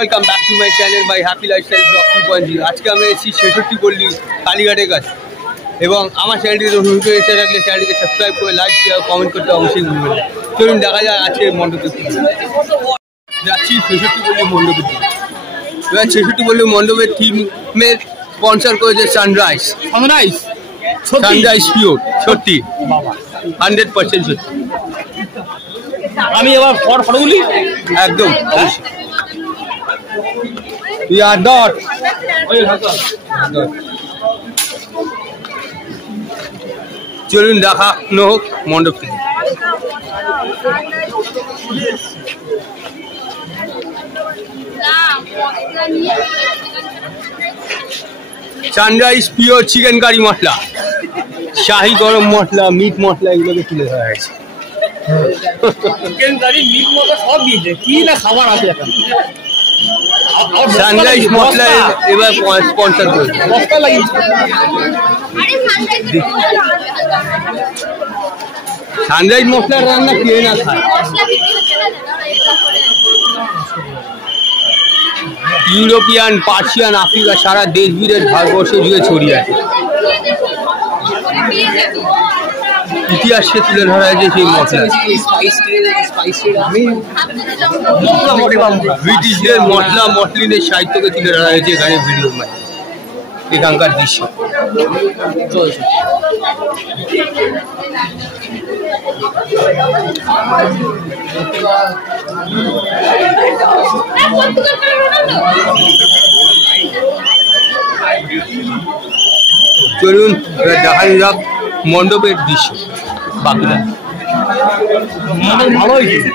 Welcome back to my channel my happy lifestyle blog 2.0। আজকে আমি এসেছি 66 পল্লী কালীঘাটের কাছে এবং আমার চ্যানেলটিতে নতুন এসে থাকলে চ্যানেলটিকে সাবস্ক্রাইব করে লাইক শেয়ার কমেন্ট করতে অবশ্যই ভুলবেন না। চলুন দেখা যায় আজকে মণ্ডপের যাচ্ছি 66 পল্লী মণ্ডপের দিকে। এবার 66 পল্লী মণ্ডপের থিমের স্পন্সর করেছে সানরাইজ পিওর, সত্যি 100% সত্যি। আমি এবার ফটোগুলি একদম চলুন দেখানো হোক মণ্ডপ থেকে। সানরাইজ পিওর চিকেন কারি মশলা, শাহি গরম মশলা, মিট মশলা এগুলোকে তুলে ধরা হয়েছে। চিকেন কারি মিট মশলা সব দিয়েছে, কি না খাবার আছে এখন। সানরাইজ মশলা এবার স্পন্সর করেছে। সানরাইজ মশলার রান্না কে না খায়। ইউরোপিয়ান, পার্সিয়ান, আফ্রিকা সারা দেশ বিদেশ ভারতবর্ষ জুড়ে ছড়িয়ে আছে। ইতিহাসকে তুলে ধরা হয়েছে সেই মশলা। ব্রিটিশদের মশলা মসলিনের সাহিত্যকে তুলে ধরা হয়েছে এখানে ভিডিওর মাধ্যমে। এখানকার দৃশ্য চলুন দেখানো যাক মণ্ডপের দৃশ্য। বাকিটা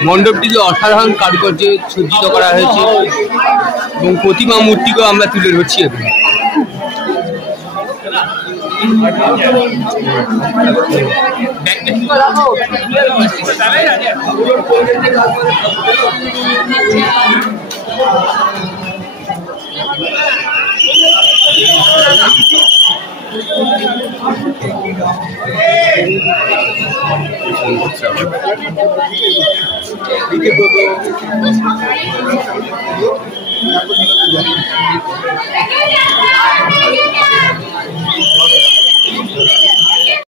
মণ্ডপটিকে অসাধারণ কারুকার্যে সজ্জিত করা হয়েছে এবং প্রতিমা মূর্তিকেও আমরা তুলে ধরছি এখানে।